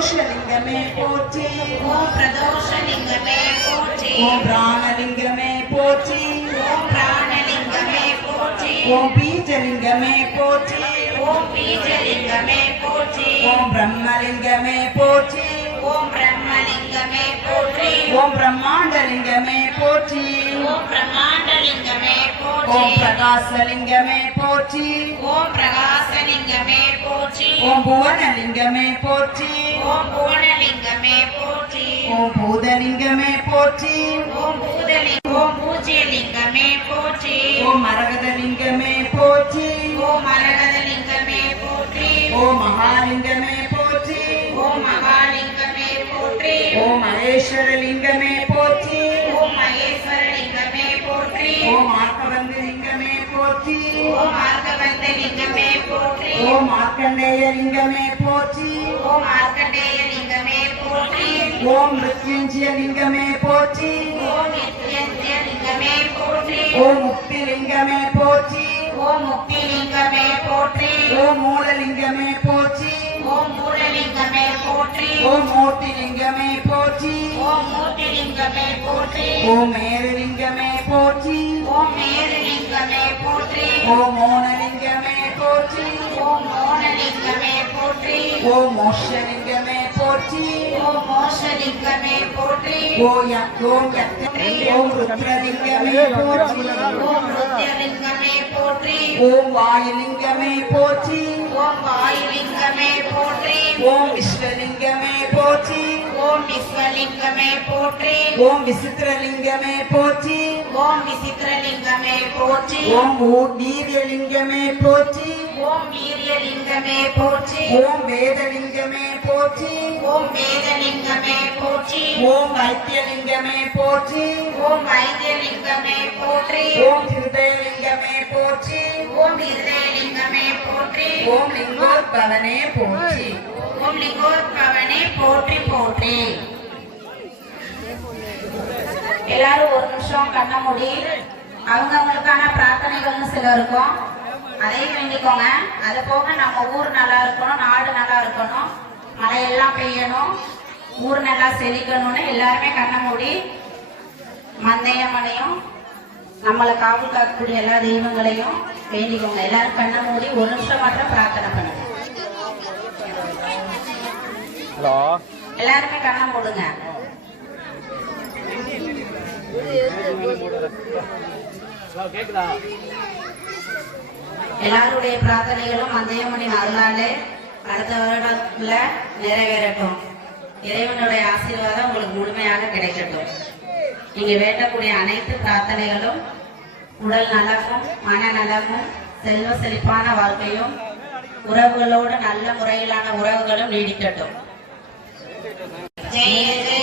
பிரதோஷலிங்கமே போற்றி. ஓம் பிரதோஷலிங்கமே போற்றி. ஓம் பிராணலிங்கமே போற்றி. ஓம் பிராணலிங்கமே போற்றி. ஓம் பீஜலிங்கமே போற்றி. ஓம் பீஜலிங்கமே போற்றி. ஓம் பிரம்மலிங்கமே போற்றி. ஓம் பிரம்மலிங்கமே போற்றி. ஓம் பிரம்மாண்டலிங்கமே போற்றி. ஓம் பிரம்மாண்டலிங்கமே போற்றி. ஓம் பிரகாசலிங்கமே போற்றி. ஓம் பிரகாசலிங்கமே போற்றி. ஓம் புவனலிங்கமே போற்றி. ஓம் புவனலிங்கமே போற்றி. ஓம் பூதலிங்கமே போற்றி. ஓம் ஓம் பூஜ்யலிங்கமே போற்றி. ஓம் மரகதலிங்கமே போற்றி. ஓம் மரகதலிங்கமே போற்றி. ஓம் மகாலிங்கமே போற்றி. ஓம் மகாலிங்கமே போற்றி. ஓம் மகேஸ்வரலிங்கமே போற்றி. ஓம் மகேஸ்வரலிங்கமே போற்றி. ஓம் மார்க்கவந்தலிங்கமே போற்றி. ஓம் மார்க்கவந்தலிங்கமே போற்றி. ஓம் மார்க்கண்டேயலிங்கமே போற்றி. ஓம் மார்க்கண்டேயலிங்கமே போற்றி. ஓம் மிருத்யுஞ்சயலிங்கமே போற்றி. ஓம் நித்யலிங்கமே போற்றி. ஓம் முக்திலிங்கமே போற்றி. ஓம் முக்திலிங்கமே போற்றி. ஓம் மூலலிங்கமே போற்றி. ஓம் மூலலிங்கமே போற்றி. ஓம் மூர்த்திலிங்கமே போற்றி. ஓம் மூர்த்திலிங்கமே போற்றி. ஓம் மேருலிங்கமே போற்றி. ஓம் மேருலிங்கமே போற்றி. ஓம் மோனலிங்கமே போற்றி. ஓம் மோனலிங்கமே போற்றி. ஓம் மோஷலிங்கமே போற்றி. ஓம் மோஷலிங்கமே போற்றி. ஓம் ருத்ரலிங்கமே போற்றி. ஓம் ருத்ரலிங்கமே போற்றி. ஓம் வாயுலிங்கமே போற்றி. ஓம் வாயுலிங்கமே போற்றி. ஓம் விஸ்வலிங்கமே போற்றி. ஓம் விஸ்வலிங்கமே போற்றி. ஓம் விசித்திரலிங்கமே போற்றி. ஓம் விசித்திரலிங்கமே போற்றி. ஓம் வீரியலிங்கமே போற்றி. ஓம் வீரியலிங்கமே போற்றி. ஓம் வேதலிங்கமே போற்றி. ஓம் வேதலிங்கமே போற்றி. ஓம் வைத்தியலிங்கமே போற்றி. ஓம் வைத்தியலிங்கமே போற்றி. ஓம் ஹிருதயலிங்கமே போற்றி. ஓம் ஹிருதயலிங்கமே போற்றி. ஓம் லிங்கோத்பவனே போற்றி. ஓம் லிங்கோத்பவனே போற்றி போற்றி. எல்லாரும் ஒரு நிமிஷம் கண்ண மூடி அவங்கவுங்களுக்கான பிரார்த்தனைகள்னு சில இருக்கும், அதையும் வேண்டிக்கோங்க. அது போக நம்ம ஊர் நல்லா இருக்கணும், நாடு நல்லா இருக்கணும், மழையெல்லாம் பெய்யணும், ஊர் நல்லா செழிக்கணும்னு எல்லாருமே கண்ண மூடி மந்தையம்மனையும் நம்மளை காவல் காக்கக்கூடிய எல்லா தெய்வங்களையும் வேண்டிக்கோங்க. எல்லாரும் கண்ண மூடி ஒரு நிமிஷம் மட்டும் பிரார்த்தனை பண்ணுங்க. எல்லாருமே கண்ண மூடுங்க. எல்லாருடைய பிரார்த்தனைகளும் மந்தையம்மணி அருளாலே அடுத்த வருடத்துல நிறைவேறட்டும். இறைவனுடைய ஆசீர்வாதம் உங்களுக்கு முழுமையாக கிடைக்கட்டும். நீங்க வேண்டக்கூடிய அனைத்து பிரார்த்தனைகளும் உடல் நலமும் மன நலமும் செல்வ செழிப்பான வாழ்க்கையும் உறவுகளோடு நல்ல முறையிலான உறவுகளும் நீடிக்கட்டும். ஜெய ஜெய